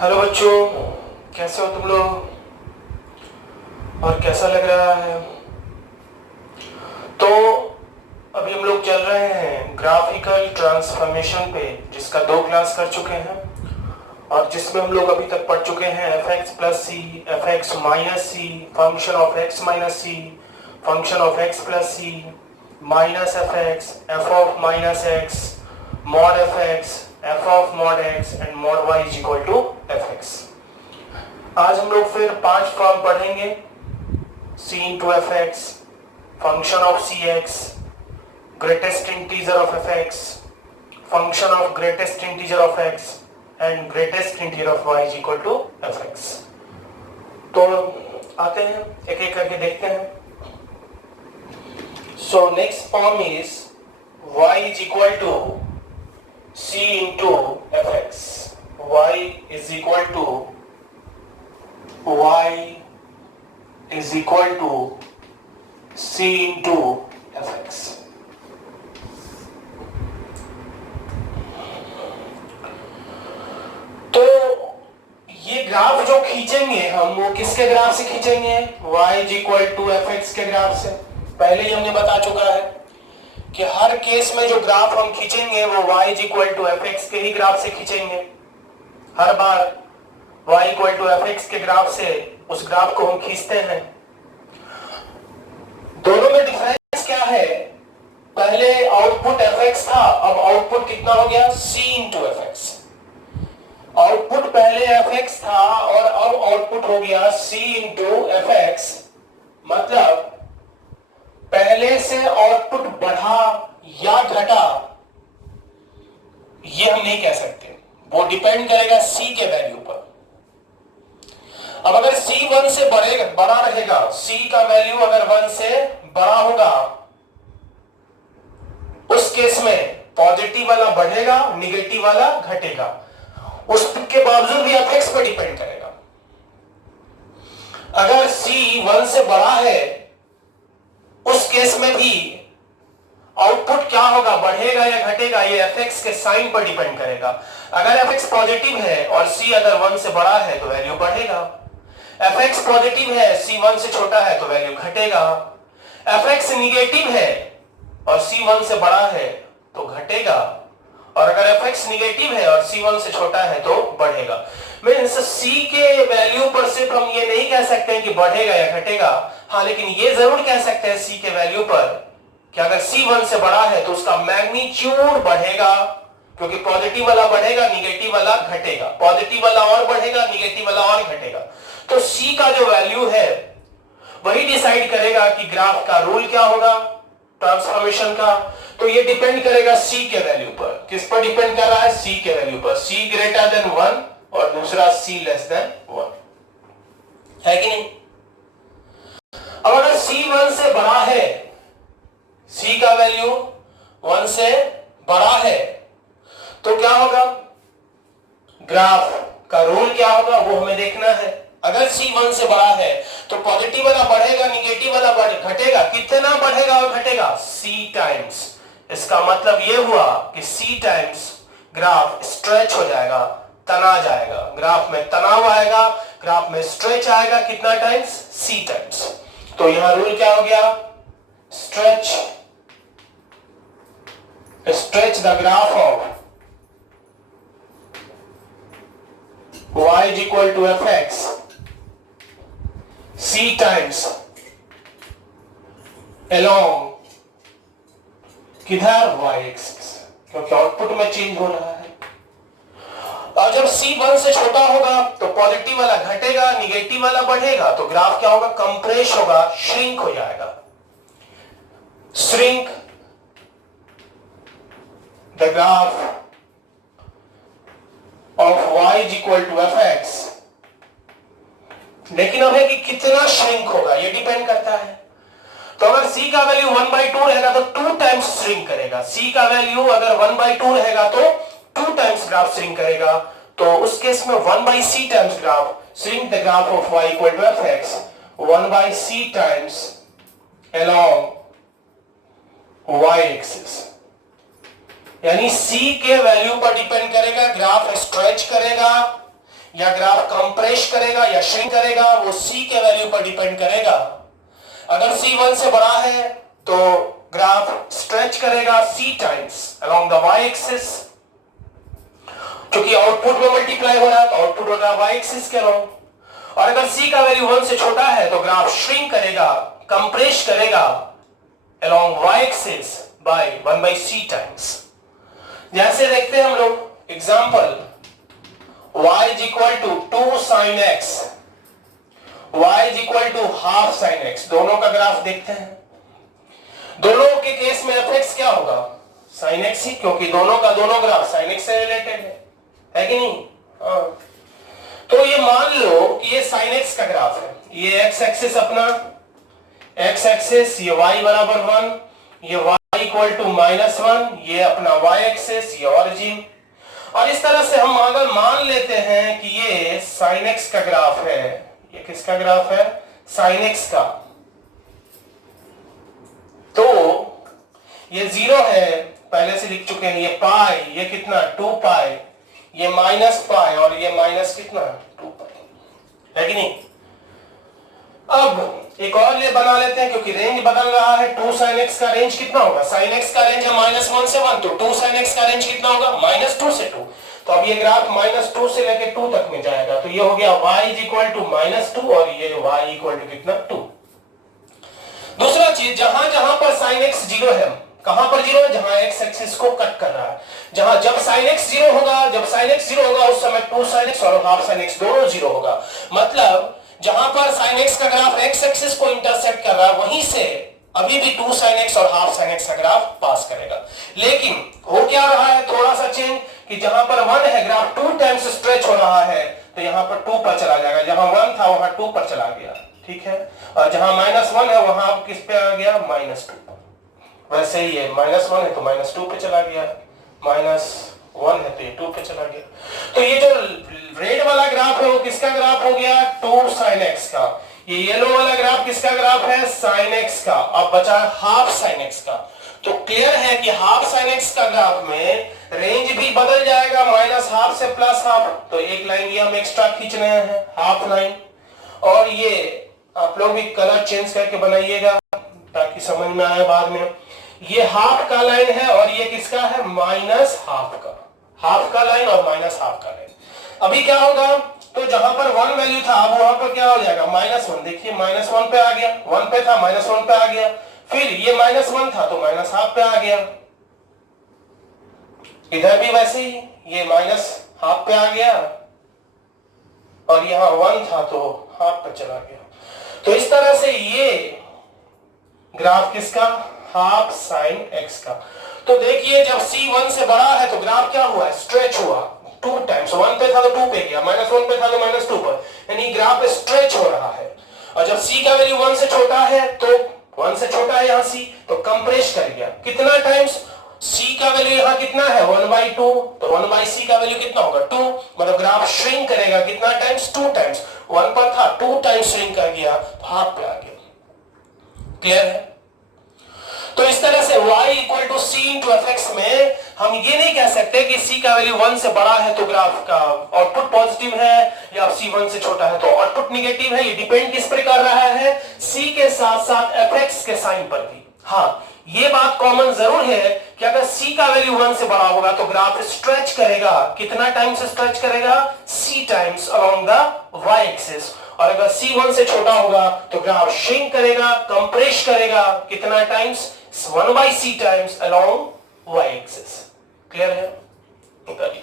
Hello बच्चों, कैसे हो तुम लोग और कैसा लग रहा है? तो अभी हम लोग चल रहे हैं ग्राफिकल ट्रांसफॉर्मेशन पे, जिसका 2 क्लास कर चुके हैं और जिसमें हम लोग अभी तक पढ़ चुके हैं F X plus C, F X minus C, function of X minus C, function of X plus C, minus F of minus X, mod F of mod X and mod Y is equal to F X. आज हम लोग फिर 5 form पढ़ेंगे, c into fx, function of cx, greatest integer of fx, function of greatest integer of x and greatest integer of y is equal to fx। तो आते हैं एक एक करके देखते हैं। So next form is y is equal to c into fx, y is equal to c into fx। तो ये ग्राफ जो खींचेंगे हम, वो किसके ग्राफ से खींचेंगे? y is equal to fx के ग्राफ से। पहले ही हमने बता चुका है कि हर केस में जो ग्राफ हम खींचेंगे वो y is equal to fx के ही ग्राफ से खींचेंगे। हर बार y equal to F X के ग्राफ से उस ग्राफ को हम खींचते हैं। दोनों में डिफरेंस क्या है? पहले आउटपुट एफ एक्स था, अब आउटपुट कितना हो गया? c into F x. Output पहले एफ एक्स था और अब आउटपुट हो गया c इंटू एफ एक्स। मतलब पहले से आउटपुट बढ़ा या घटा ये हम नहीं कह सकते, वो डिपेंड करेगा c के वैल्यू पर। अब अगर c 1 से बड़ा रहेगा, c का वैल्यू अगर 1 से बड़ा होगा, उस केस में पॉजिटिव वाला बढ़ेगा, निगेटिव वाला घटेगा। उसके बावजूद भी एफ पर डिपेंड करेगा। अगर c 1 से बड़ा है, उस केस में भी आउटपुट क्या होगा, बढ़ेगा या घटेगा, ये एफ के साइन पर डिपेंड करेगा। अगर एफ पॉजिटिव है और c अगर 1 से बड़ा है तो वैल्यू बढ़ेगा। एफ पॉजिटिव है, c 1 से छोटा है तो वैल्यू घटेगा। एफ निगेटिव है और c 1 से बड़ा है तो घटेगा। और अगर एफ निगेटिव है और c 1 से छोटा है तो बढ़ेगा। मींस c के वैल्यू पर सिर्फ हम ये नहीं कह सकते हैं कि बढ़ेगा या घटेगा। हाँ, लेकिन ये जरूर कह सकते हैं c के वैल्यू पर कि अगर c 1 से बड़ा है तो उसका मैग्नीट्यूड बढ़ेगा, क्योंकि पॉजिटिव वाला बढ़ेगा, निगेटिव वाला घटेगा। पॉजिटिव वाला और बढ़ेगा, निगेटिव वाला और घटेगा। तो c का जो वैल्यू है वही डिसाइड करेगा कि ग्राफ का रूल क्या होगा ट्रांसफॉर्मेशन का। तो ये डिपेंड करेगा c के वैल्यू पर। किस पर डिपेंड कर रहा है? c के वैल्यू पर। c ग्रेटर देन 1 और दूसरा c लेस देन 1 है कि नहीं? अब अगर c 1 से बड़ा है, c का वैल्यू 1 से बड़ा है, तो क्या होगा? ग्राफ का रूल क्या होगा वो हमें देखना है। अगर c 1 से बड़ा है तो पॉजिटिव वाला बढ़ेगा, निगेटिव वाला घटेगा। कितना बढ़ेगा और घटेगा? c times. इसका मतलब ये हुआ कि c टाइम्स ग्राफ स्ट्रेच हो जाएगा, तना जाएगा। ग्राफ में तनाव आएगा, ग्राफ में स्ट्रेच आएगा। कितना टाइम्स? c times. तो यहां रूल क्या हो गया? Stretch the graph of y is equal to fx c times along किधर? y एक्सिस, क्योंकि आउटपुट में चेंज हो रहा है। और जब c 1 से छोटा होगा तो पॉजिटिव वाला घटेगा, निगेटिव वाला बढ़ेगा। तो ग्राफ क्या होगा? कंप्रेस होगा, श्रिंक हो जाएगा। Shrink the graph of y is equal to fx। लेकिन अब है कि कितना श्रिंक होगा, ये डिपेंड करता है। तो अगर c का वैल्यू 1/2 रहेगा तो 2 टाइम्स श्रिंक करेगा। c का वैल्यू अगर 1/2 रहेगा तो 2 टाइम्स ग्राफ श्रिंक करेगा। तो उस केस में 1/c times graph shrink the graph of y equal to fx 1/c times along y axis. यानी c के वैल्यू पर डिपेंड करेगा, ग्राफ स्ट्रेच करेगा या ग्राफ कंप्रेस करेगा या श्रिंक करेगा, वो सी के वैल्यू पर डिपेंड करेगा। अगर सी 1 से बड़ा है तो ग्राफ स्ट्रेच करेगा c times along the y axis, क्योंकि आउटपुट में मल्टीप्लाई हो रहा है तो आउटपुट होगा वाई एक्सिस के अलोंग। और अगर सी का वैल्यू 1 से छोटा है तो ग्राफ श्रिंक करेगा, कंप्रेस करेगा along Y axis by 1/c times. जैसे देखते हैं हम लोग example y is equal to 2 sin x, y is equal to half sin x, दोनों का ग्राफ देखते हैं। दोनों के केस में fx क्या होगा, sin x ही, क्योंकि दोनों का दोनों ग्राफ sin x से रिलेटेड है कि नहीं। हाँ, तो ये मान लो कि ये sin x का ग्राफ है, ये x एक्सिस अपना x एक्सिस, ये y बराबर 1, ये y इक्वल टू -1, ये अपना y एक्सिस, ये ओरिजिन। और इस तरह से हम अगर मान लेते हैं कि ये sin x का ग्राफ है, ये किसका ग्राफ है, sin x का, तो ये 0 है, पहले से लिख चुके हैं, ये पाई, ये कितना 2 पाई, ये माइनस पाई और ये माइनस कितना 2 पाई, है कि नहीं। अब एक और ले बना लेते हैं, क्योंकि रेंज बदल रहा है। 2 sin x का रेंज कितना होगा, sin x का रेंज है -1 से 1, तो 2 sin x का रेंज कितना होगा, -2 से 2। तो अब ये ग्राफ -2 से लेके 2 तक में जाएगा, तो ये हो गया y = -2 और ये y = कितना 2। दूसरा चीज, जहां जहां पर sin x 0 है, कहां पर 0 है, जहां x एक्सिस को कट कर रहा है, जहां जब sin x 0 होगा, जब sin x 0 होगा उस समय 2 sin x और हाफ sin x दोनों 0 होगा। मतलब जहां पर sin x का ग्राफ x एक्सिस को इंटरसेक्ट कर रहा है, वहीं से अभी भी 2 sin x और हाफ sin x का ग्राफ पास करेगा। लेकिन हो क्या रहा है, थोड़ा सा चेंज, कि जहां पर 1 है ग्राफ 2 टाइम्स स्ट्रेच हो रहा है, तो यहां पर 2 पर चला जाएगा, जहां 1 था वहां 2 पर चला गया, ठीक है। और जहां -1 है वहां आप किस पे आ गया, -2 पर। वैसे ही है, -1 है तो -2 पे चला गया, -1 है तो ये 2 पे चला गया। तो ये जो रेड वाला ग्राफ है वो किसका ग्राफ हो गया, 2 sin x का। ये येलो वाला ग्राफ किसका ग्राफ है, sin x का। अब बचा हाफ sin x का। तो क्लियर है कि हाफ sin x का ग्राफ में रेंज भी बदल जाएगा, -1/2 से +1/2। तो एक लाइन ये हम एक्स्ट्रा खींच रहे हैं, हाफ लाइन। और ये आप लोग भी कलर चेंज करके बनाइएगा ताकि समझ में आए बाद में। ये हाफ का लाइन है और ये किसका है, -1/2 का। हाफ का लाइन और -1/2 का लाइन। अभी क्या होगा, तो जहां पर 1 वैल्यू था अब वहां पर क्या हो जाएगा, -1। देखिए -1 पे आ गया, 1 पे था -1 पे आ गया, फिर ये -1 था तो -1/2 पे आ गया। इधर भी वैसे ही ये -1/2 पे आ गया और यहां 1 था तो हाफ पे चला गया। तो इस तरह से ये ग्राफ किसका, हाफ sin x का। तो देखिए जब c 1 से बड़ा है तो ग्राफ क्या हुआ, स्ट्रेच हुआ 2 टाइम्स। 1 पे था तो 2 पे गया, -1 पे था तो -2 पर, यानी ग्राफ स्ट्रेच हो रहा है। और जब c का वैल्यू 1 से छोटा है, तो 1 से छोटा है यहाँ c, तो कंप्रेस कर गया कितना टाइम्स, c का वैल्यू यहाँ कितना है 1/2, तो 1/c का वैल्यू कितना होगा 2। मतलब ग्राफ श्रिंक करेगा कितना टाइम्स, 2 टाइम्स। 1 पर था 2 टाइम्स श्रिंक कर गया, हाफ पे आ गया। क्लियर है। तो इस तरह से y = c × fx में हम ये नहीं कह सकते कि c का वैल्यू 1 से बड़ा है तो ग्राफ का आउटपुट पॉजिटिव है, या c 1 से छोटा है तो आउटपुट नेगेटिव है। ये डिपेंड किस पर कर रहा है, c के साथ साथ fx के साइन पर भी। हाँ, ये बात कॉमन जरूर है कि अगर c का वैल्यू 1 से बड़ा होगा तो ग्राफ स्ट्रेच करेगा, कितना टाइम से स्ट्रेच करेगा, c times along the y axis. और अगर c 1 से छोटा होगा तो ग्राफ श्रिंक करेगा, कंप्रेस करेगा कितना times, 1/c times along y axis. Clear है। निकालिए।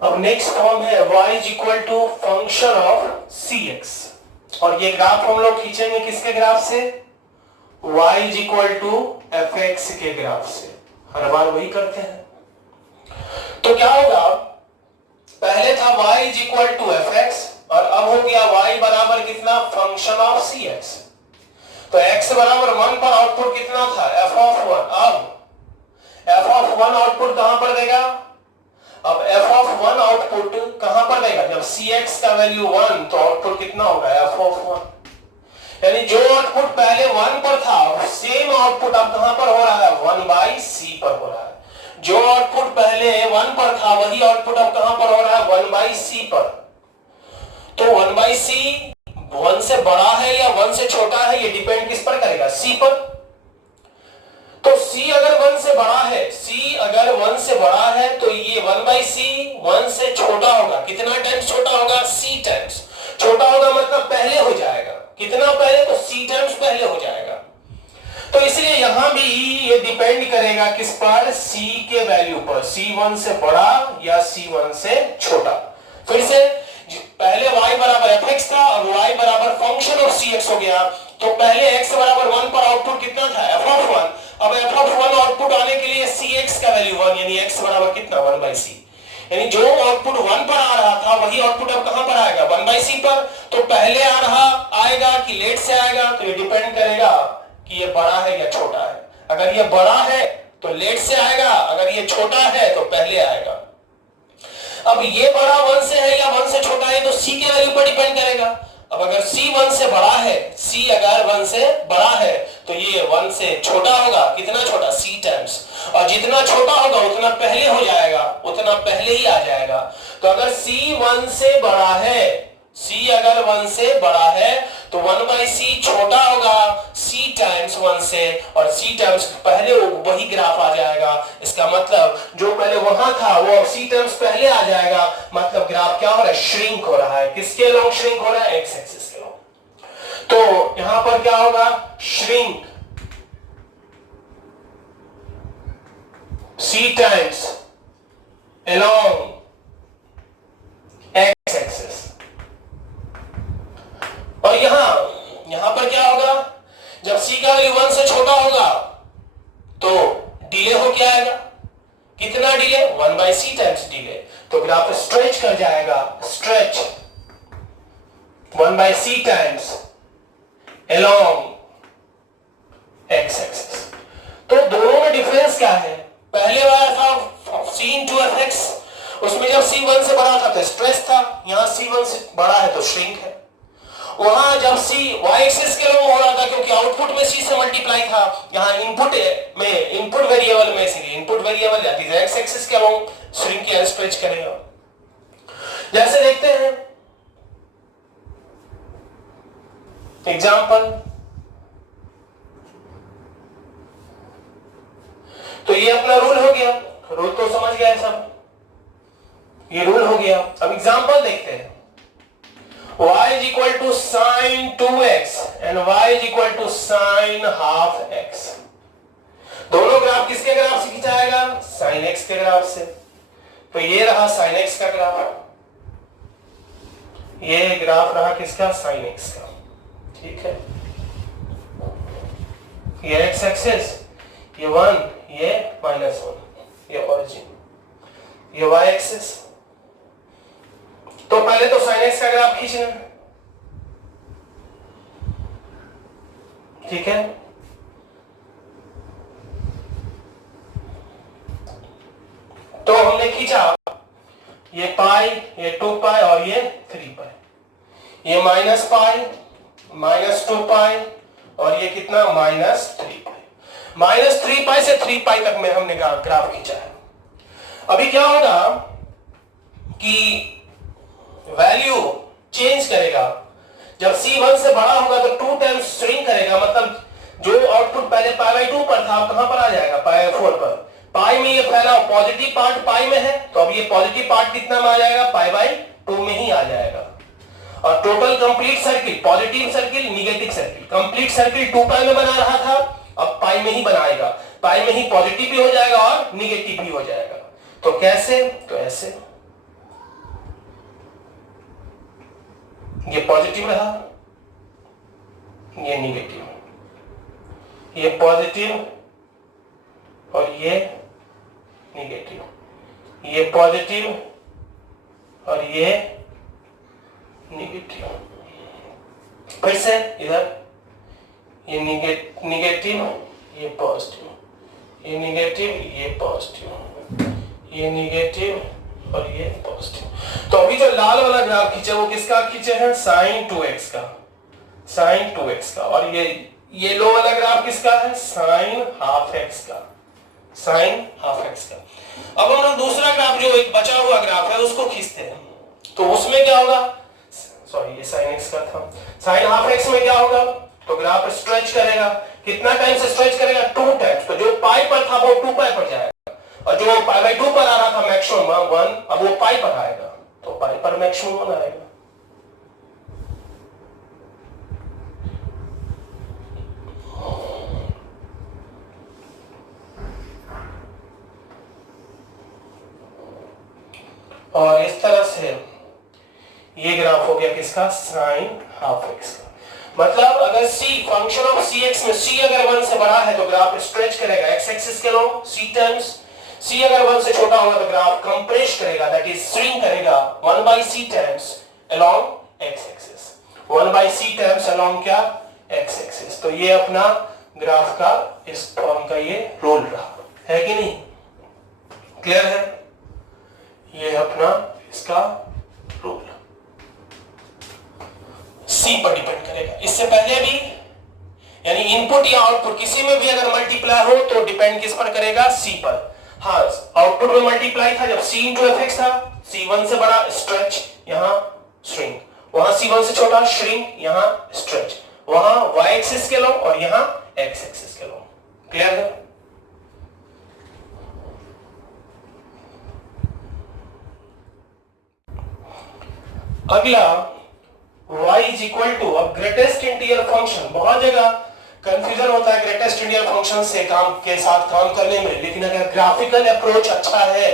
अब नेक्स्ट फॉर्म है y = फंक्शन ऑफ cx। और ये ग्राफ हम लोग खींचेंगे किसके ग्राफ से, y = fx के ग्राफ से। हर बार वही करते हैं। तो क्या होगा, पहले था y = fx और अब हो गया y बराबर कितना, फंक्शन ऑफ cx। तो x बराबर 1 पर आउटपुट कितना था, f(1). अब f(1) आउटपुट कहां पर देगा, अब f(1) आउटपुट कहां पर देगा, जब cx का वैल्यू 1 तो आउटपुट कितना होगा, f(1). यानी जो आउटपुट पहले 1 पर था, सेम आउटपुट अब कहां पर हो रहा है, 1/c पर हो रहा है। जो आउटपुट पहले 1 पर था वही आउटपुट अब कहां पर हो रहा है, 1/c पर। तो 1/c 1 से बड़ा है या 1 से छोटा है, ये डिपेंड किस पर करेगा, c पर। तो c अगर 1 से बड़ा है, c अगर 1 से बड़ा है तो ये 1/c 1 से छोटा होगा। कितना टाइम्स छोटा होगा, c टाइम्स छोटा होगा, मतलब पहले हो जाएगा। कितना पहले, तो c टाइम्स पहले हो जाएगा। तो इसलिए यहां भी ये डिपेंड करेगा किस पर, c के वैल्यू पर, c 1 से बड़ा या c 1 से छोटा। फिर से पहले y बराबर fx था और y बराबर फंक्शन ऑफ cx हो गया। तो पहले x बराबर 1 पर आउटपुट कितना था, f(1). अब f(1) आउटपुट आने के लिए cx का वैल्यू 1, यानी x बराबर कितना, 1/c। यानी जो आउटपुट 1 पर आ रहा था वही आउटपुट अब कहां पर आएगा, 1/c पर। तो पहले आ रहा आएगा कि लेट से आएगा, तो ये डिपेंड करेगा कि ये बड़ा है या छोटा है। अगर ये बड़ा है तो लेट से आएगा, अगर ये छोटा है तो पहले आएगा। अब ये बड़ा 1 से है या 1 से छोटा है, तो c के वैल्यू पर डिपेंड करेगा। अब अगर c 1 से बड़ा है, c अगर 1 से बड़ा है तो ये 1 से छोटा होगा। कितना छोटा, c टाइम्स। और जितना छोटा होगा उतना पहले हो जाएगा, उतना पहले ही आ जाएगा। तो अगर c 1 से बड़ा है, c अगर 1 से बड़ा है तो 1/c छोटा होगा c टाइम्स 1 से, और c टाइम्स पहले वही ग्राफ आ जाएगा। इसका मतलब जो पहले वहां था वो अब c टाइम्स पहले आ जाएगा। मतलब ग्राफ क्या हो रहा है, श्रिंक हो रहा है। किसके लॉन्ग श्रिंक हो रहा है, x एक्सिस के लॉन्ग। तो यहां पर क्या होगा, shrink c times along x axis. और यहां पर क्या होगा, जब c का वैल्यू 1 से छोटा होगा तो डिले हो क्या आएगा, कितना डिले, 1/c टाइम्स डिले। तो ग्राफ स्ट्रेच कर जाएगा, stretch 1/c times along x axis. तो दोनों में डिफरेंस क्या है, पहले वाला था c into fx, उसमें जब c 1 से बड़ा था तो स्ट्रेच था, यहां c 1 से बड़ा है तो श्रिंक है। वहां जब c y एक्सिस के लॉन्ग हो रहा था क्योंकि आउटपुट में c से मल्टीप्लाई था, यहां इनपुट में, इनपुट वेरिएबल में, इसलिए input variable that is x axis के लॉन्ग श्रिंक या स्ट्रेच करेगा। जैसे देखते हैं एग्जांपल। तो ये अपना रूल हो गया, रूल तो समझ गए सब, ये रूल हो गया। अब एग्जांपल देखते हैं। y is equal to sin 2x and y is equal to sin half x। दोनों ग्राफ किसके ग्राफ से खिंचाएगा, sin x के ग्राफ से। तो ये रहा sin x का ग्राफ, ये ग्राफ रहा किसका, sin x का। ठीक है, ये x एक्सिस, ये 1, ये -1, ये ओरिजिन, ये y एक्सिस। तो पहले तो sin x का ग्राफ खींचना, ठीक है। तो हमने खींचा ये पाई, ये 2 पाई और ये 3 पाई, ये -पाई, -2 पाई और ये कितना, -3 पाई। -3 पाई से 3 पाई तक में हमने ग्राफ खींचा है। अभी क्या होगा कि वैल्यू चेंज करेगा। जब c 1 से बड़ा होगा तो 2 टाइम्स श्रिंक करेगा, मतलब जो आउटपुट पहले π/2 पर था कहां पर आ जाएगा, π/4 पर। पाई में ये पहला पॉजिटिव पार्ट पाई में है, तो अब ये पॉजिटिव पार्ट कितना में आ जाएगा, π/2 में ही आ जाएगा। और total complete circle, positive circle, negative circle, complete circle 2 पाई में बना रहा था, अब पाई में ही बनाएगा। पाई में ही पॉजिटिव भी हो जाएगा और निगेटिव भी हो जाएगा। तो कैसे, तो ऐसे, ये पॉजिटिव रहा, ये निगेटिव, ये पॉजिटिव और ये निगेटिव, ये पॉजिटिव और ये निगेटिव। फिर से इधर ये निगेटिव, ये पॉजिटिव, ये निगेटिव, ये पॉजिटिव, ये निगेटिव और ये पॉजिटिव। तो अभी जो लाल वाला ग्राफ खींचा वो किसका खींचे हैं, sin 2x का। साइन 2x का, और ये लो वाला ग्राफ किसका है, साइन हाफ एक्स का, साइन हाफ एक्स का। अब हम लोग दूसरा ग्राफ जो एक बचा हुआ ग्राफ है उसको खींचते हैं, तो उसमें क्या होगा, सॉरी ये साइन एक्स का था, साइन हाफ एक्स में क्या होगा, तो ग्राफ स्ट्रेच करेगा, कितना टाइम से स्ट्रेच करेगा, 2 टाइम्स, तो जो पाई पर था वो 2 पाई पर जाएगा, और जो पाई बाई 2 पर आ रहा था मैक्सिमम 1, अब वो पाई पर आएगा, तो पाई पर मैक्सिमम 1 आएगा। और इस तरह से ये ग्राफ हो गया किसका, साइन हाफ एक्स का। मतलब अगर c फंक्शन ऑफ cx में c अगर 1 से बड़ा है तो ग्राफ स्ट्रेच करेगा x एक्सिस के लॉन्ग c टाइम्स, c अगर 1 से छोटा होगा तो ग्राफ कंप्रेस करेगा, दैट इज श्रिंक करेगा 1/c times along x axis, 1/c times along क्या, x एक्सिस। तो ये अपना ग्राफ का इस फॉर्म का ये रोल रहा है कि नहीं, क्लियर है, ये अपना इसका रोल सी पर डिपेंड करेगा। इससे पहले भी यानी इनपुट या आउटपुट किसी में भी अगर मल्टीप्लाई हो तो डिपेंड किस पर करेगा, सी पर। हाँ, आउटपुट में मल्टीप्लाई था जब सी इंटू एफ एक्स था, सी 1 से बड़ा स्ट्रेच, यहां श्रिंक, वहां सी 1 से छोटा श्रिंक, यहां स्ट्रेच, वहां वाई एक्सिस के लो और यहां एक्स एक्सिस के लो, क्लियर है। अगला y इज इक्वल टू, अब ग्रेटेस्ट इंटीजर फंक्शन, बहुत जगह कंफ्यूजन होता है ग्रेटेस्ट इंटीजर फंक्शन से काम के साथ काम करने में, लेकिन अगर ग्राफिकल अप्रोच अच्छा है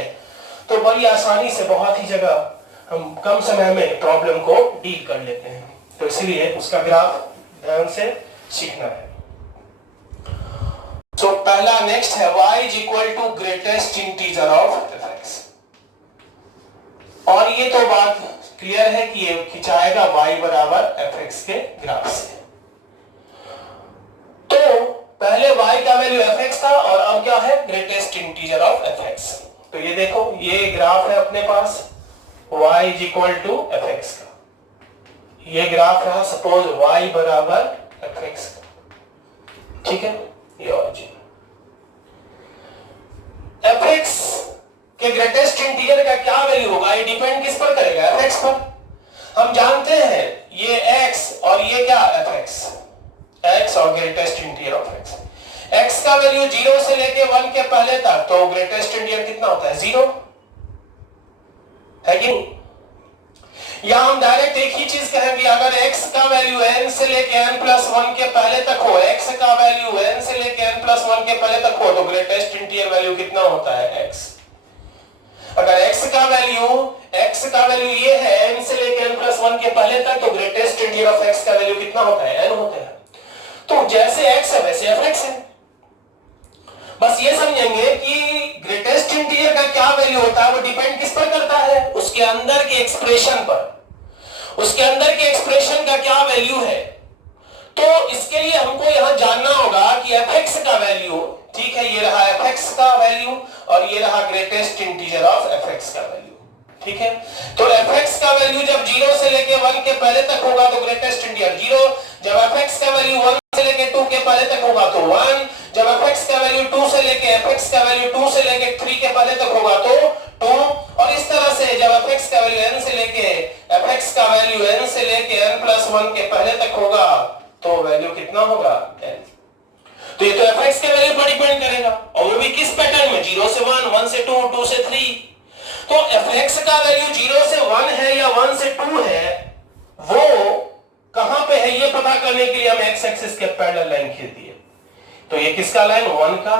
तो बड़ी आसानी से बहुत ही जगह हम कम समय में प्रॉब्लम को डील कर लेते हैं, तो इसलिए उसका ग्राफ ध्यान से सीखना है। तो पहला नेक्स्ट है y is equal to greatest integer of f(x), और ये तो बात क्लियर है कि ये खिंचाएगा y बराबर fx के ग्राफ से। तो पहले y का वैल्यू fx था और अब क्या है, ग्रेटेस्ट इंटीजर ऑफ fx। तो ये देखो ये ग्राफ है अपने पास y is equal to fx का, ये ग्राफ रहा सपोज y बराबर fx का, ठीक है, ये ऑरिजिन fx के ग्रेटेस्ट इंटीजर का क्या वैल्यू होगा, ये डिपेंड किस पर करेगा, fx पर। हम जानते हैं ये x और ये क्या fx, x और greatest integer of x, x का वैल्यू 0 से लेके 1 के पहले तक, तो ग्रेटेस्ट इंटीजर कितना होता है, 0 है कि नहीं। या हम डायरेक्ट एक ही चीज कहेंगे, अगर x का वैल्यू n से लेके n+1 के पहले तक हो, x का वैल्यू n से लेके n+1 के पहले तक हो, तो ग्रेटेस्ट इंटीजर वैल्यू कितना होता है, x। अगर x का वैल्यू ये है n से लेके n+1 के पहले तक, तो ग्रेटेस्ट इंटीजर ऑफ x का वैल्यू कितना होता है, n होता है। तो जैसे x है वैसे fx है, बस ये समझेंगे कि ग्रेटेस्ट इंटीजर का क्या वैल्यू होता है, वो डिपेंड किस पर करता है, उसके अंदर के एक्सप्रेशन पर, उसके अंदर के एक्सप्रेशन का क्या वैल्यू है। तो इसके लिए हमको यहां जानना होगा कि fx का वैल्यू, ठीक है, ये रहा fx का वैल्यू और ये रहा ग्रेटेस्ट इंटीजर ऑफ fx का वैल्यू, ठीक है। तो fx का वैल्यू जब 0 से लेके 1 के पहले तक होगा तो ग्रेटेस्ट इंटीजर 0, जब fx का वैल्यू 1 से लेके 2 के पहले तक होगा तो 1, जब fx का वैल्यू 2 से लेके 3 के पहले तक होगा तो 2, और इस तरह से जब fx का वैल्यू n से लेके n+1 के पहले तक होगा तो वैल्यू कितना होगा, n। तो ये तो fx के वैल्यू पर डिपेंड करेगा, और वो भी किस पैटर्न में, 0 से 1, 1 से 2, 2 से 3। तो fx का वैल्यू 0 से 1 है या 1 से 2 है, वो कहां पे है ये पता करने के लिए हम x एक्सिस के पैरेलल लाइन खींच दिए। तो ये किसका लाइन 1 का,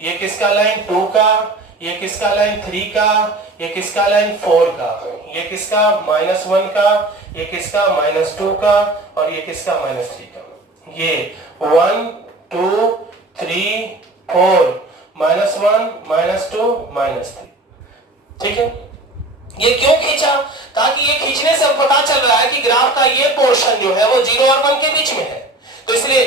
ये किसका लाइन 2 का, ये किसका लाइन 3 का, ये किसका लाइन 4 का, ये किसका -1 का, ये किसका -2 का, और ये किसका -3 का। ये 1 2 3 4 -1 -2 -3, ठीक है। ये क्यों खींचा, ताकि ये खींचने से पता चल रहा है कि ग्राफ का ये पोर्शन जो है वो 0 और 1 के बीच में है, तो इसलिए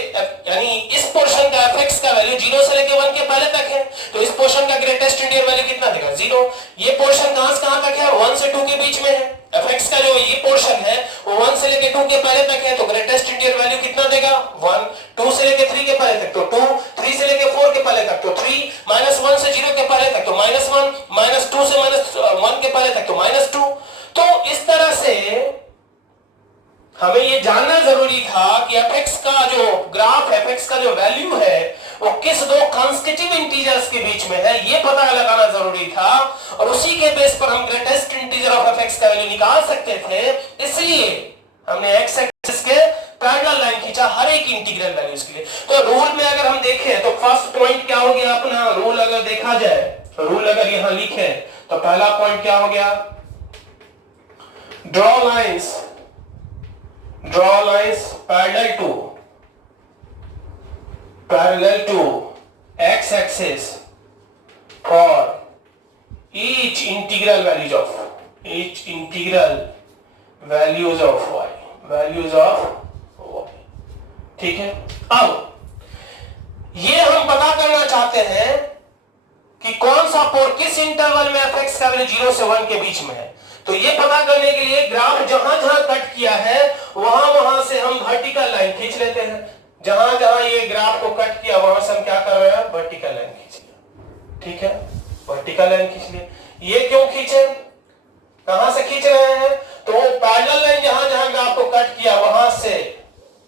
यानी इस पोर्शन का fx का वैल्यू 0 से लेके 1 के पहले तक है, तो इस पोर्शन का ग्रेटेस्ट इंटीजर वैल्यू कितना देगा, 0। ये पोर्शन कहां से कहां तक है, 1 से 2 के बीच में है, fx का जो ये पोर्शन है वो 1 से लेके 2 के पहले तक है, तो ग्रेटेस्ट इंटीजर वैल्यू देगा 1, 2 से लेके 3 के पहले तक तो 2, 3 से लेके 4 के पहले तक तो 3, -1 से 0 के पहले तक तो -1, -2 से -1 के पहले तक तो -2। तो इस तरह से हमें ये जानना जरूरी था कि fx का जो ग्राफ, fx का जो वैल्यू है वो किस दो कांस्टीट्यूटिव इंटीजर्स के बीच में है, ये पता लगाना जरूरी था, और उसी के बेस पर हम ग्रेटेस्ट इंटीजर ऑफ fx का वैल्यू निकाल सकते थे। इसलिए हमने x एक्सिस के पैरेलल लाइन खींचा हर एक इंटीग्रल वैल्यूज के लिए। तो रूल में अगर हम देखें तो फर्स्ट पॉइंट क्या हो गया अपना, रूल अगर देखा जाए, रूल अगर यहां लिखे तो पहला पॉइंट क्या हो गया, draw lines parallel to x axis for each integral values of y, ठीक है। अब ये हम पता करना चाहते हैं कि कौन सा पोर किस इंटरवल में fx का वैल्यू 0 से 1 के बीच में है। तो ये पता करने के लिए ग्राफ जहां जहां कट किया है वहां से हम वर्टिकल लाइन खींच लेते हैं। जहां जहां ये ग्राफ को कट किया वहां से हम क्या कर रहे हैं, वर्टिकल लाइन खींच लिया, ठीक है, वर्टिकल लाइन खींच लिया। ये क्यों खींचे, कहां से खींच रहे हैं, तो पैरेलल लाइन जहां जहां ग्राफ को कट किया वहां से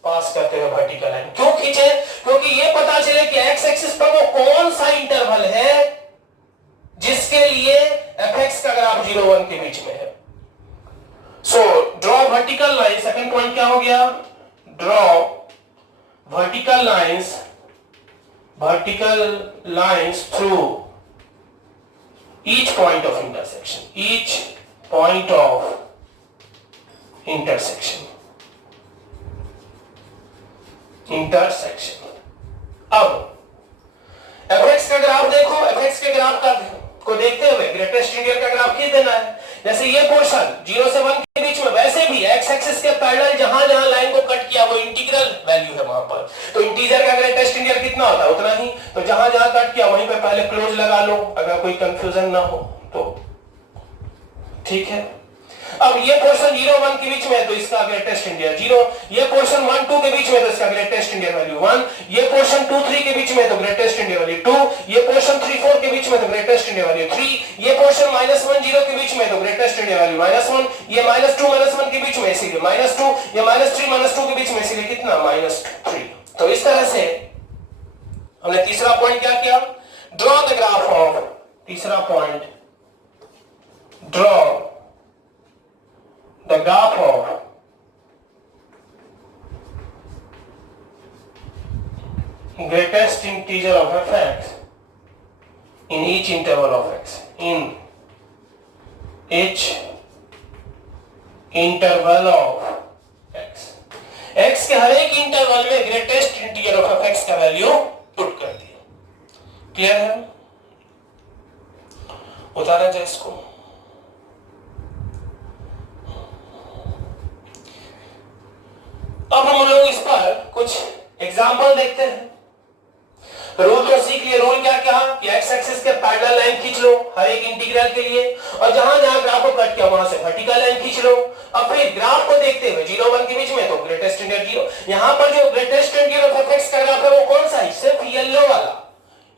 पास करते हुए वर्टिकल लाइन क्यों खींचे, क्योंकि ये पता चले कि एक्स एक्सिस पर वो कौन सा इंटरवल है जिसके लिए fx का ग्राफ 0 1 के बीच में है। So draw vertical line, second point क्या हो गया, draw vertical lines through each point of intersection। अब fx का ग्राफ देखो, fx के ग्राफ को देखते हुए ग्रेटेस्ट इंटीजर का ग्राफ खींच देना है। जैसे ये पोर्शन 0 से 1 के बीच में, वैसे भी x एक्सिस के पैरेलल जहां जहां लाइन को कट किया वो इंटीग्रल वैल्यू है वहां पर, तो इंटीजर का ग्रेटेस्ट इंटीजर कितना होता है उतना ही। तो जहां जहां कट किया वहीं पे पहले क्लोज लगा लो अगर कोई कंफ्यूजन ना हो तो, ठीक है। अब ये पोर्शन 0 1 के बीच में है तो इसका ग्रेटेस्ट इंटीजर 0, ये पोर्शन 1 2 के बीच में तो इसका ग्रेटेस्ट इंटीजर वैल्यू 1, ये पोर्शन 2 3 के बीच में तो ग्रेटेस्ट इंटीजर वैल्यू 2, ये पोर्शन 3 4 के बीच में तो ग्रेटेस्ट इंटीजर वैल्यू 3, ये पोर्शन -1 0 के बीच में तो ग्रेटेस्ट इंटीजर वैल्यू -1, ये -2 -1 के बीच में इसीलिए -2, ये -3 -2 के बीच में इसीलिए कितना -3। तो इस तरह से हमने तीसरा पॉइंट क्या किया, ड्रॉ द ग्राफ ऑफ, तीसरा point draw the graph of greatest integer of fx in each interval of x, in each interval of x, x के हर एक इंटरवल में ग्रेटेस्ट इंटीजर ऑफ fx का वैल्यू पुट कर दिया। Clear है, उतारा जाए इसको। अब हम लोग इस पर कुछ एग्जांपल देखते हैं। रूल तो सीख लिए, रूल क्या कहा कि एक्स एक्सिस के पैरेलल लाइन खींच लो हर एक इंटीग्रल के लिए, और जहां जहां ग्राफ को कट किया वहां से वर्टिकल लाइन खींच लो। अब फिर ग्राफ को देखते हुए 0 1 के बीच में तो ग्रेटेस्ट इंटीजर 0, यहां पर जो ग्रेटेस्ट इंटीजर ऑफ fx का ग्राफ है वो कौन सा है, सिर्फ येलो वाला।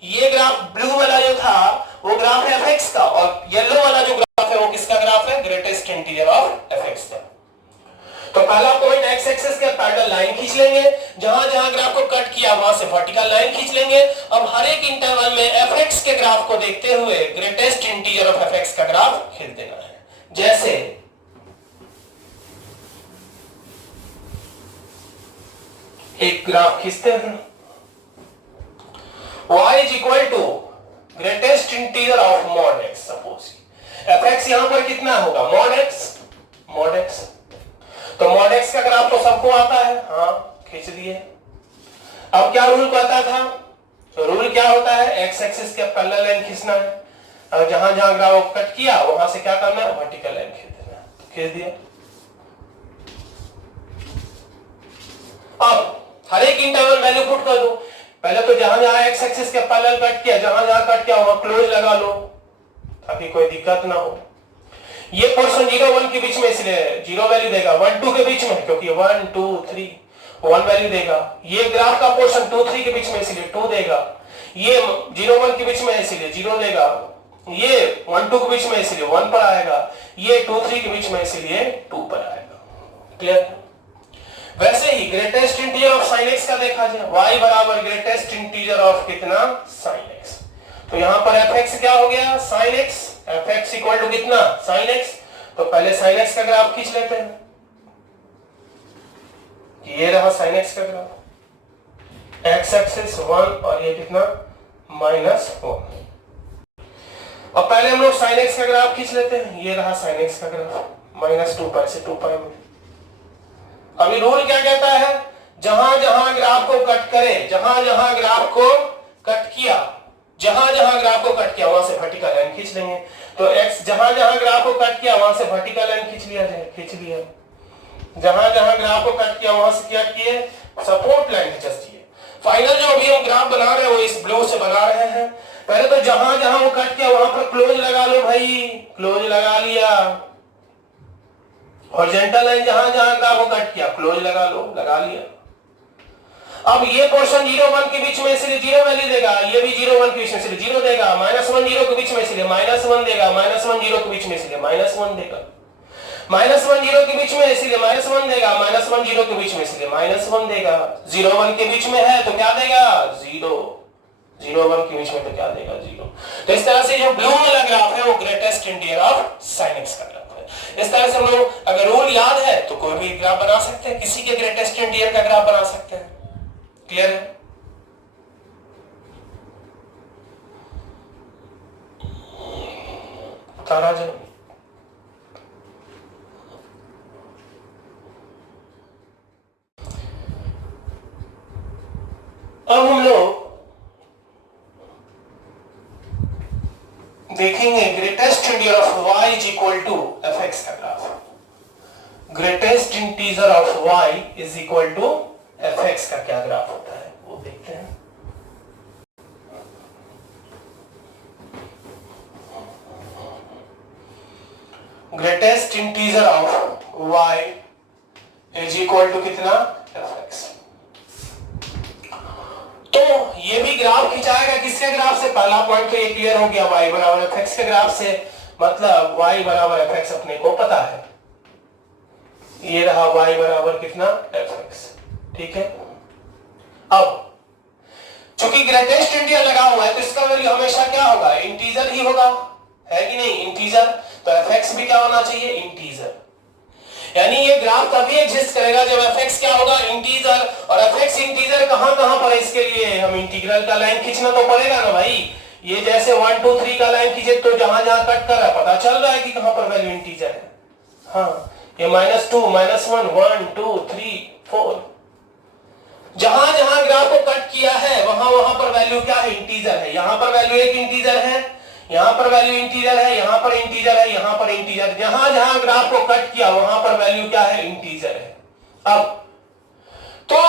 ये ग्राफ ब्लू वाला जो था वो ग्राफ है fx का, और येलो वाला जो ग्राफ है वो किसका ग्राफ है, ग्रेटेस्ट इंटीजर ऑफ fx का। तो पहला पॉइंट एक्स एक्सिस के पैरेलल लाइन खींच लेंगे, जहां जहां ग्राफ को कट किया वहां से वर्टिकल लाइन खींच लेंगे। अब हर एक इंटरवल में fx के ग्राफ को देखते हुए ग्रेटेस्ट इंटीजर ऑफ fx का ग्राफ खींच देना है। जैसे एक ग्राफ खींचते हैं, y is equal to greatest integer of mod x, suppose fx यहां पर कितना होगा, mod x। तो mod x का ग्राफ तो सबको आता है, हाँ खींच दिए। अब क्या रूल कहता था, तो रूल क्या होता है, एक्स एक्सिस के पैरेलल लाइन खींचना है, और जहां जहां ग्राफ कट किया वहां से क्या करना है, वर्टिकल लाइन खींच देना, खींच दिया। अब हर एक इंटरवल वैल्यू पुट कर दो, पहले तो जहां जहां एक्स एक्सिस के पैरेलल कट किया, जहां जहां कट किया वहां क्लोज लगा लो ताकि कोई दिक्कत ना हो। ये पोर्शन 0 1 के बीच में इसलिए 0 वैल्यू देगा, 1 2 के बीच में क्योंकि 1 2 3, 1 वैल्यू देगा। ये ग्राफ का पोर्शन 2 3 के बीच में इसलिए 2 देगा। ये 0 1 के बीच में इसलिए 0 देगा। ये 1 2 के बीच में इसलिए 1 पर आएगा। ये 2 3 के बीच में इसलिए 2 पर आएगा। क्लियर? वैसे ही greatest integer of sin x का देखा जाए, y बराबर ग्रेटेस्ट इंटीजर ऑफ कितना sin x। तो यहां पर fx क्या हो गया sin x, fx equal to कितना sin x। तो पहले sin x का ग्राफ खींच लेते हैं। ये रहा sin x का ग्राफ, x एक्सिस 1 और ये कितना -1। अब पहले हम लोग sin x का ग्राफ खींच लेते हैं। ये रहा sin x का ग्राफ -2 से 2 में। अभी रूल क्या कहता है, जहां जहां ग्राफ को कट करे, जहां जहां ग्राफ को कट किया, जहां जहां ग्राफ को कट किया वहां से वर्टिकल लाइन खींच लेंगे। तो x जहां जहां ग्राफ को कट किया वहां से वर्टिकल लाइन खींच लिया जाए, खींच लिया। जहां जहां ग्राफ को कट किया वहां से क्या किए, सपोर्ट लाइन खींच दिए। फाइनल जो अभी हम ग्राफ बना रहे हैं वो इस ब्लू से बना रहे हैं। पहले तो जहां जहां वो कट किया वहां पर क्लोज लगा लो भाई, क्लोज लगा लिया। हॉरिजॉन्टल लाइन जहां जहां ग्राफ को कट किया क्लोज लगा लो, लगा लिया। अब ये पोर्शन 0 1 के बीच में इसलिए 0 वैल्यू देगा, ये भी 0 1 के बीच में इसलिए 0 देगा, -1 0 के बीच में इसलिए -1 देगा, -1 0 के बीच में इसलिए -1 देगा, -1 0 के बीच में इसलिए -1 देगा, -1 0 के बीच में इसलिए -1 देगा। 0 1 के बीच में है तो क्या देगा 0, 0 1 के बीच में तो क्या देगा 0। तो इस तरह से जो ब्लू वाला ग्राफ है वो greatest integer of sin x का ग्राफ है। इस तरह से हम लोग अगर रूल याद है तो कोई भी ग्राफ बना सकते हैं, किसी के ग्रेटेस्ट इंटीजर का ग्राफ बना सकते हैं। क्लियर है? तारा जी अब हम लोग देखेंगे greatest integer of y is equal to fx का graph. Greatest integer of y is equal to fx का क्या ग्राफ होता है वो देखते हैं। Greatest integer of y is equal to कितना fx। तो ये भी ग्राफ खिंचाएगा किसके ग्राफ से, पहला पॉइंट तो ये क्लियर हो गया y बराबर fx के ग्राफ से, मतलब y बराबर fx अपने को पता है। ये रहा y बराबर कितना fx, ठीक है। अब चूंकि ग्रेटेस्ट इंटीजर लगा हुआ है तो इसका वैल्यू हमेशा क्या होगा, इंटीजर ही होगा, है कि नहीं, इंटीजर। तो fx भी क्या होना चाहिए, इंटीजर। यानी ये ग्राफ तभी एग्जिस्ट करेगा जब fx क्या होगा, इंटीजर। और fx इंटीजर कहां कहां पर है, इसके लिए हम इंटीग्रल का लाइन खींचना तो पड़ेगा ना भाई। ये जैसे 1 2 3 का लाइन खींचे तो जहां जहां कट कर रहा है पता चल रहा है कि कहां पर वैल्यू इंटीजर है। हाँ, ये -2 -1 1 2 3 4, जहां जहां ग्राफ को कट किया है वहां वहां पर वैल्यू क्या है, इंटीजर है। यहां पर वैल्यू एक इंटीजर है, यहां पर वैल्यू इंटीजर है, यहां पर इंटीजर है, यहां पर इंटीजर। जहां जहां ग्राफ को कट किया वहां पर वैल्यू क्या है, इंटीजर है। अब तो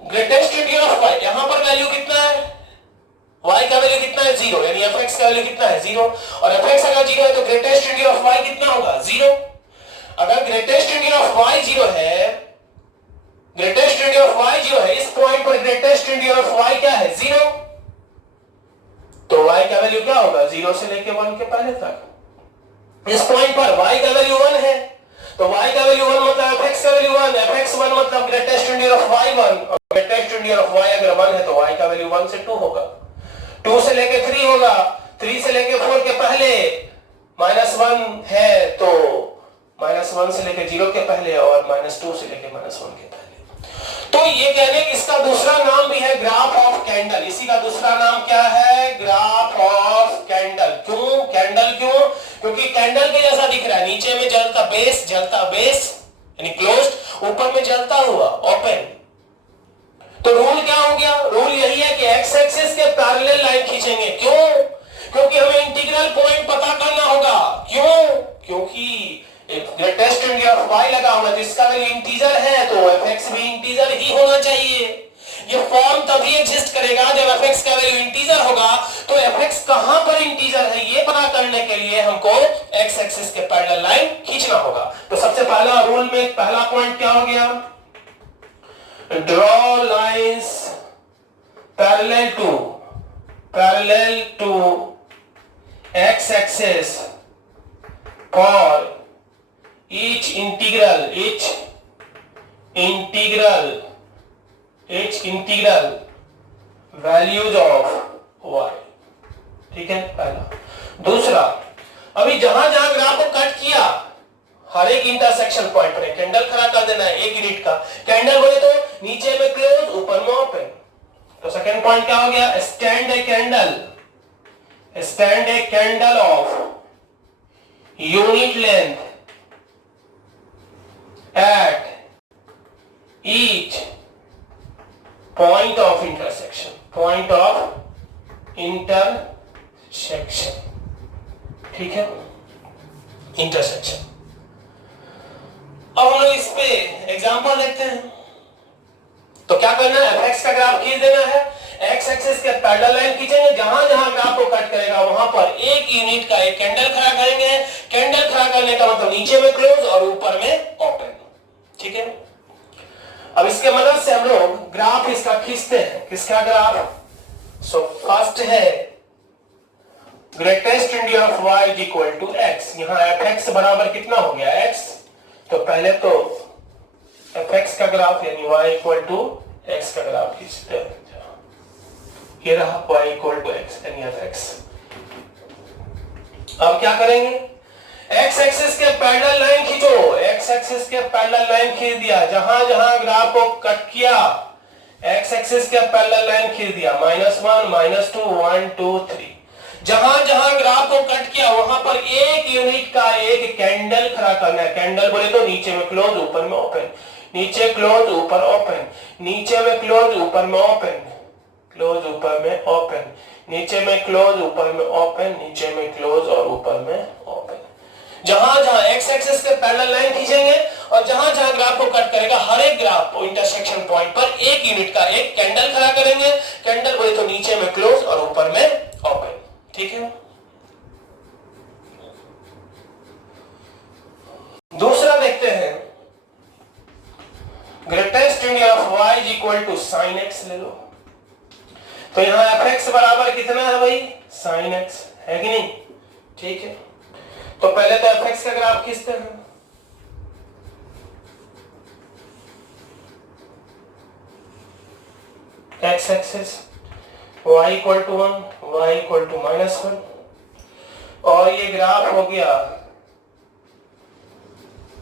ग्रेटेस्ट इंटीजर ऑफ y, यहां पर वैल्यू कितना है, y का वैल्यू कितना है 0, यानी fx का वैल्यू कितना है 0। और fx अगर 0 है तो ग्रेटेस्ट इंटीजर ऑफ y कितना होगा 0। अगर ग्रेटेस्ट इंटीजर ऑफ y 0 है, ग्रेटेस्ट इंटीजर ऑफ y 0 है, इस पॉइंट पर ग्रेटेस्ट इंटीजर ऑफ y क्या है 0, तो y का वैल्यू क्या होगा 0 से लेके 1 के पहले तक। इस पॉइंट पर y का वैल्यू 1 है तो y का वैल्यू 1 मतलब fx का वैल्यू 1, fx 1 मतलब ग्रेटेस्ट इंटीजर ऑफ y 1, और ग्रेटेस्ट इंटीजर ऑफ y अगर 1 है तो y का वैल्यू 1 से 2 होगा, 2 से लेके 3 होगा, 3 से लेके 4 के पहले, -1 है तो -1 से लेके 0 के पहले, और -2 से लेके -1 के पहले। तो ये कहने कि इसका दूसरा नाम भी है ग्राफ ऑफ कैंडल। इसी का दूसरा नाम क्या है, ग्राफ ऑफ कैंडल। क्यों कैंडल, क्यों, क्योंकि कैंडल के जैसा दिख रहा है, नीचे में जलता बेस यानी क्लोज्ड, ऊपर में जलता हुआ ओपन। तो रूल क्या हो गया, रूल यही है कि एक्स एक्सिस के पैरेलल लाइन खींचेंगे। क्यों, क्योंकि हमें इंटीग्रल पॉइंट पता करना होगा। क्यों, क्योंकि ग्रेटेस्ट इंटीजर ऑफ y लगा हुआ है, जिसका वैल्यू इंटीजर है तो fx भी इंटीजर ही होना चाहिए। ये फॉर्म तभी एग्जिस्ट करेगा जब fx का वैल्यू इंटीजर होगा। तो fx कहां पर इंटीजर है ये पता करने के लिए हमको x एक्सिस के पैरेलल लाइन खींचना होगा। तो सबसे पहला रूल में पहला पॉइंट क्या हो गया, draw lines parallel to x-axis for each integral values of y। ठीक है पहला। दूसरा, अभी जहां जहां ग्राफ को कट किया हर एक इंटरसेक्शन पॉइंट पर कैंडल खड़ा कर देना है 1 यूनिट का। कैंडल बोले तो नीचे में क्लोज ऊपर में ओपन। तो सेकंड पॉइंट क्या हो गया, stand a candle of unit length at each point of intersection ठीक है, इंटरसेक्शन। अब हम लोग इस पे एग्जांपल देखते हैं। तो क्या करना है, fx का ग्राफ खींच देना है, x एक्सिस के पैरेलल लाइन खींचेंगे, जहां जहां ग्राफ को कट करेगा वहां पर 1 यूनिट का एक कैंडल खड़ा करेंगे। कैंडल खड़ा करने का मतलब नीचे में क्लोज और ऊपर में ओपन। ठीक है, अब इसके मदद से हम लोग ग्राफ इसका खींचते हैं। किसका ग्राफ? सो फर्स्ट है greatest integer of y is equal to x। यहां fx बराबर कितना हो गया, x। तो पहले तो fx का ग्राफ यानी y इक्वल टू x का ग्राफ खींचते हैं। ये रहा y इक्वल टू x यानी fx। अब क्या करेंगे, x एक्सिस के पैरेलल लाइन खींचो। x एक्सिस के पैरेलल लाइन खींच दिया, जहां जहां ग्राफ को कट किया x एक्सिस के पैरेलल लाइन खींच दिया, -1 -2 1 2 3। जहां जहां ग्राफ को कट किया वहां पर 1 यूनिट का एक कैंडल खड़ा करना है। कैंडल बोले तो नीचे में क्लोज ऊपर में ओपन, नीचे क्लोज ऊपर ओपन, नीचे में क्लोज ऊपर में ओपन, क्लोज ऊपर में ओपन, नीचे में क्लोज ऊपर में ओपन, नीचे में क्लोज और ऊपर में ओपन। जहां जहां x एक्सिस के पैरेलल लाइन खींचेंगे और जहां जहां ग्राफ को कट करेगा हर एक ग्राफ को इंटरसेक्शन पॉइंट पर 1 यूनिट का एक कैंडल खड़ा करेंगे। कैंडल बोले तो नीचे में क्लोज और ऊपर में ओपन। ठीक है, दूसरा देखते हैं, greatest integer of y is equal to sin x ले लो। तो यहां fx बराबर कितना है भाई, sin x है कि नहीं। ठीक है, तो पहले तो fx का ग्राफ खींचते हैं। x axis y equal to 1, y equal to -1 और ये ग्राफ हो गया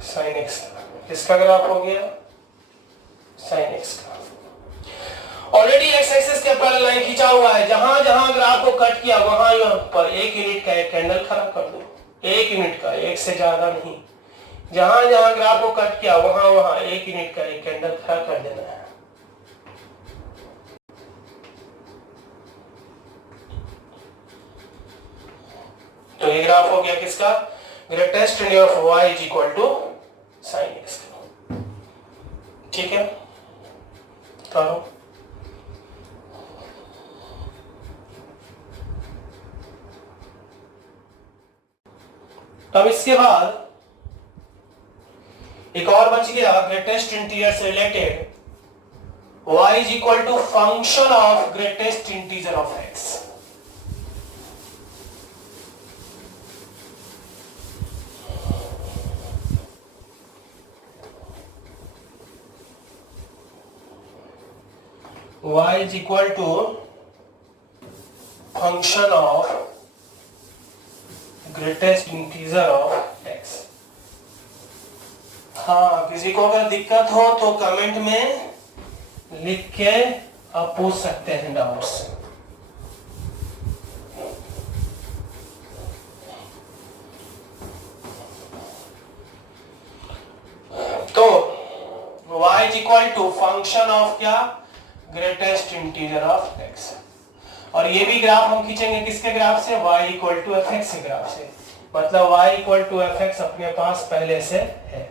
sin x का। किसका ग्राफ हो गया, sin x का। ऑलरेडी x एक्सिस के पैरेलल लाइन खींचा हुआ है, जहां जहां ग्राफ को कट किया वहां पर 1 यूनिट का एक कैंडल खड़ा कर दो। 1 यूनिट का, एक से ज्यादा नहीं। जहां जहां ग्राफ को कट किया वहां 1 यूनिट का एक कैंडल खड़ा कर देना है। तो ये ग्राफ हो गया किसका, greatest integer of y is equal to sin x। ठीक है, करो। अब इसके बाद एक और बच गया, ग्रेटेस्ट इंटीजर से related y is equal to function of greatest integer of x। y is equal to function of greatest integer of x। हाँ, किसी को अगर दिक्कत हो तो कमेंट में लिख के आप पूछ सकते हैं डाउट्स। तो y is equal to function of क्या, ग्रेटेस्ट इंटीजर ऑफ x। और ये भी ग्राफ हम खींचेंगे किसके ग्राफ से, y इक्वल टू fx के ग्राफ से। मतलब y इक्वल टू fx अपने पास पहले से है।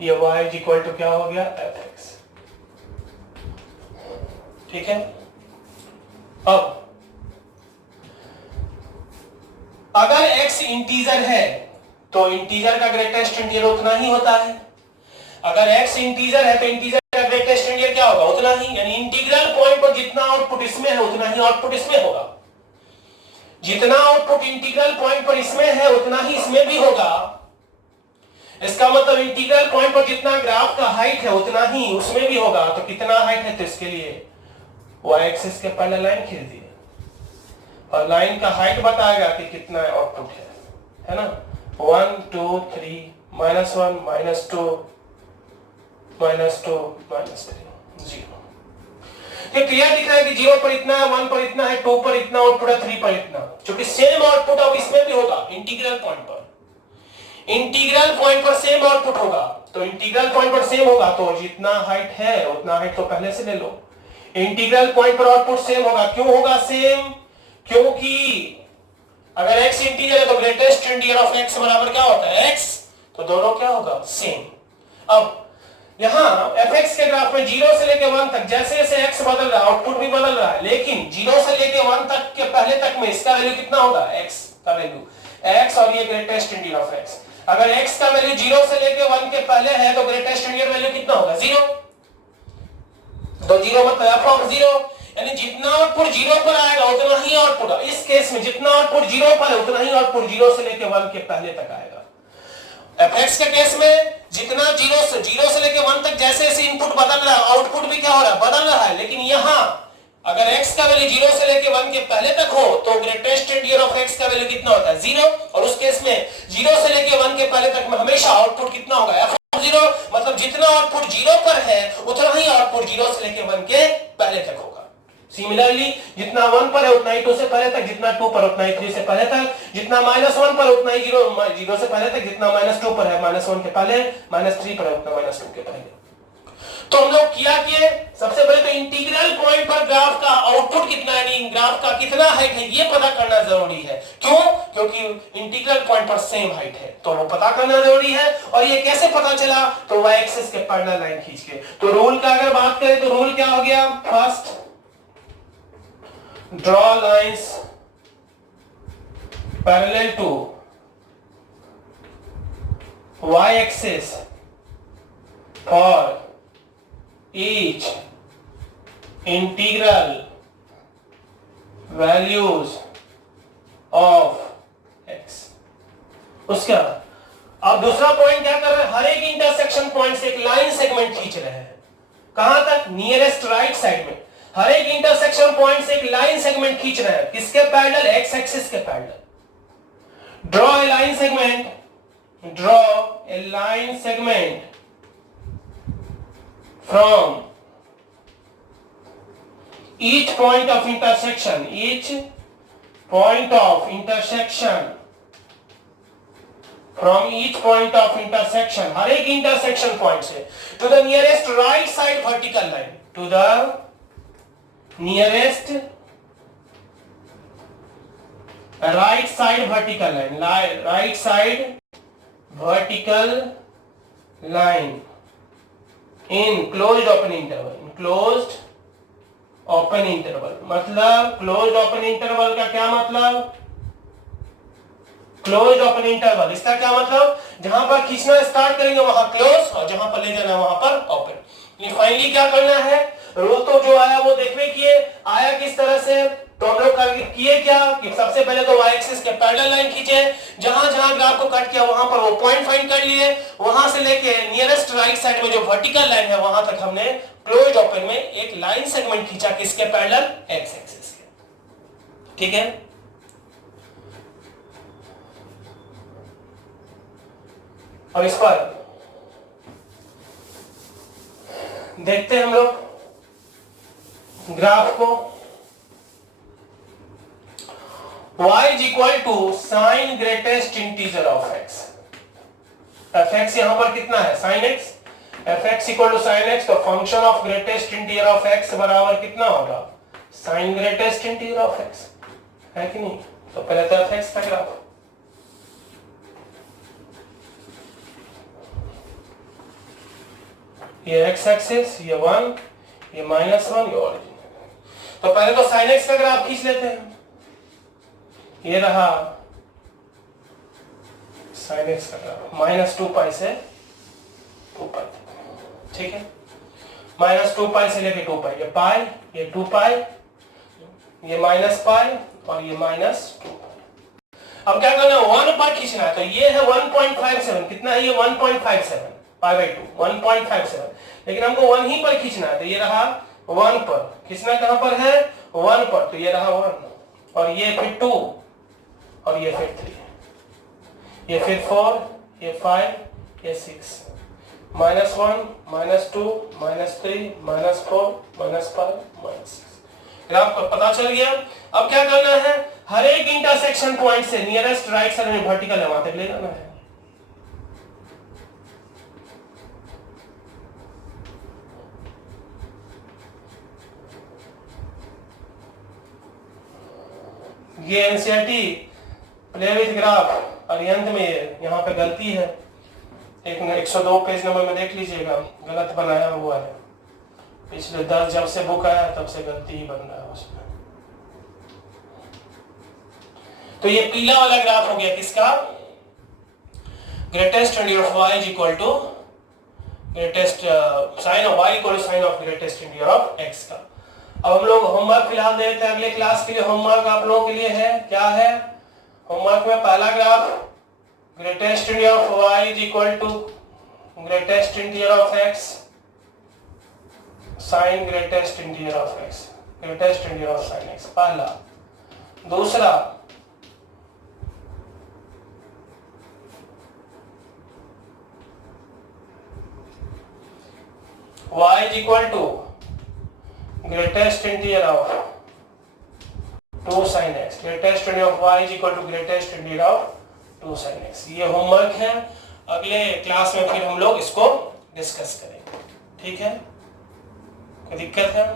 ये y इक्वल टू क्या हो गया, fx। ठीक है, अब अगर x इंटीजर है तो इंटीजर का ग्रेटेस्ट इंटीजर उतना ही होता है। अगर x इंटीजर है तो इंटीजर का ग्रेटेस्ट इंटीजर क्या होगा उतना ही, यानी इंटीग्रल पॉइंट पर जितना आउटपुट इसमें है उतना ही आउटपुट इसमें होगा, जितना आउटपुट इंटीग्रल पॉइंट पर इसमें है उतना ही इसमें भी होगा। इसका मतलब इंटीग्रल पॉइंट पर जितना ग्राफ का हाइट है उतना ही उसमें भी होगा। तो कितना हाइट है, तो इसके लिए y एक्सिस के पहले लाइन खींच दिए और लाइन का हाइट बताएगा कि कितना आउटपुट है ना। 1 2 3 -1 -2 -2 -3 0। ये क्लियर दिख रहा है कि 0 पर इतना है, 1 पर इतना है, 2 पर इतना आउटपुट है, 3 पर इतना, क्योंकि सेम आउटपुट अब इसमें भी होगा इंटीग्रल पॉइंट पर। इंटीग्रल पॉइंट पर सेम आउटपुट होगा, तो इंटीग्रल पॉइंट पर सेम होगा तो जितना हाइट है उतना हाइट तो पहले से ले लो। इंटीग्रल पॉइंट पर आउटपुट सेम होगा, क्यों होगा सेम, क्योंकि अगर x इंटीजर है तो ग्रेटेस्ट इंटीजर ऑफ x बराबर क्या होता है x, तो दोनों क्या होगा सेम। अब यहां fx के ग्राफ में 0 से लेकर 1 तक जैसे जैसे x बदल रहा है आउटपुट भी बदल रहा है, लेकिन 0 से लेकर 1 तक के पहले तक में इसका वैल्यू कितना होगा x का वैल्यू x, और ये ग्रेटेस्ट इंटीजर ऑफ x। अगर x का वैल्यू 0 से लेकर 1 के पहले है तो ग्रेटेस्ट इंटीजर वैल्यू कितना होगा 0, तो 0 मतलब f ऑफ 0, यानी जितना आउटपुट 0 पर आएगा उतना ही आउटपुट, इस केस में जितना आउटपुट 0 पर है उतना ही आउटपुट 0 से लेकर 1 के पहले तक आएगा। fx के केस में जितना 0 से लेकर 1 तक जैसे जैसे इनपुट बदल रहा है आउटपुट भी क्या हो रहा है बदल रहा है, लेकिन यहां अगर x का वैल्यू 0 से लेकर 1 के पहले तक हो तो ग्रेटेस्ट इंटीजर ऑफ x का वैल्यू कितना होता है 0, और उस केस में 0 से लेकर 1 के पहले तक में हमेशा आउटपुट कितना होगा f ऑफ 0, मतलब जितना आउटपुट 0 पर है उतना ही आउटपुट 0 से लेकर 1 के पहले तक होगा। सिमिलरली जितना 1 पर है उतना ही 2 से पहले तक, जितना 2 पर उतना ही 3 से पहले तक, जितना -1 पर उतना ही 0 से पहले तक, जितना -2 पर है -1 के पहले, -3 पर है उतना -2 के पहले। तो हम लोग किया कि सबसे पहले तो इंटीग्रल पॉइंट पर ग्राफ का आउटपुट कितना है, यानी ग्राफ का कितना हाइट है ये पता करना जरूरी है। क्यों, क्योंकि इंटीग्रल पॉइंट पर सेम हाइट है तो वो पता करना जरूरी है। और ये कैसे पता चला, तो y एक्सिस के पैरेलल लाइन खींच के। तो रूल का अगर बात करें तो रूल क्या हो गया, first draw lines parallel to y axis for each integral values of x। उसका अब दूसरा पॉइंट क्या कर रहे हैं, हर एक इंटरसेक्शन पॉइंट से एक लाइन सेगमेंट खींच रहे हैं, कहां तक, नियरेस्ट राइट साइड में। हर एक इंटरसेक्शन पॉइंट से एक लाइन सेगमेंट खींच रहे हैं, किसके पैरेलल, एक्स एक्सिस के parallel. Draw a line segment, draw a line segment from each point of intersection, each point of intersection, from each point of intersection, हर एक इंटरसेक्शन पॉइंट से, to the nearest right side vertical line, to the nearest right side vertical line, right side vertical line in closed open interval, in closed open interval। मतलब closed open interval का क्या मतलब, close open interval, इसका क्या मतलब, जहां पर खींचना स्टार्ट करेंगे वहां क्लोज और जहां पर ले जाना वहां पर ओपन। फाइनली क्या करना है, रूल तो जो आया वो देखने किए आया किस तरह से, तो हम लोग किए क्या कि सबसे पहले तो y एक्सिस के पैरेलल लाइन खींचे, जहां जहां ग्राफ को कट किया वहां पर वो पॉइंट फाइंड कर लिए, वहां से लेके नियरेस्ट राइट साइड में जो वर्टिकल लाइन है वहां तक हमने क्लोज्ड ओपन में एक लाइन सेगमेंट खींचा, किसके पैरेलल, x एक्सिस के। ठीक है, और इस पर देखते हैं हम लोग ग्राफ को, y is equal to sine greatest integer of x। fx यहां पर कितना है, sine x, fx equal to sine x, तो function of greatest integer of x बराबर कितना होगा, sine greatest integer of x, है कि नहीं। तो पहले तो fx का ग्राफ, ये x एक्सिस, ये 1, ये -1, ये ओरिजिन। तो पहले तो sin x का ग्राफ खींच लेते हैं, ये रहा sin x का ग्राफ, -2 पाई से 2 पाई। ठीक है, माइनस 2 पाई से लेके 2 पाई, ये पाई, ये 2 पाई, ये माइनस पाई और ये माइनस 2 पाई। अब क्या करना है, 1 पर खींचना है, तो ये है 1.57, कितना है ये 1.57 पाई बाई 2 1.57, लेकिन हमको 1 ही पर खींचना है, तो ये रहा 1 पर, खींचना कहां पर है 1 पर, तो ये रहा 1 और ये फिर 2 और ये फिर 3, ये फिर 4, ये 5, ये 6, -1 -2 -3 -4 -5 -6। ग्राफ को पता चल गया। अब क्या करना है, हर एक इंटरसेक्शन पॉइंट से नियरेस्ट राइट साइड में वर्टिकल है, वहां तक ले जाना है। ये NCERT play with graph Arihant में यहाँ पे गलती है, एक 102 पेज नंबर में देख लीजिएगा, गलत बनाया हुआ है। पिछले 10 जब से बुक आया तब से गलती ही बन रहा है उसमें। तो ये पीला वाला ग्राफ हो गया किसका, greatest integer of y is equal to greatest sine of y equal to sine of greatest integer of x का। अब हम लोग होमवर्क फिलहाल दे देते हैं, अगले क्लास के लिए होमवर्क आप लोगों के लिए है, क्या है होमवर्क में, पहला graph greatest integer of y is equal to greatest integer of x sine greatest integer of x, greatest integer of sine x पहला। दूसरा y is equal to greatest integer of 2 sin x, greatest integer of y is equal to greatest integer of 2 sin x। ये homework है, अगले class में फिर हम लोग इसको डिस्कस करेंगे, ठीक है, कोई दिक्कत है?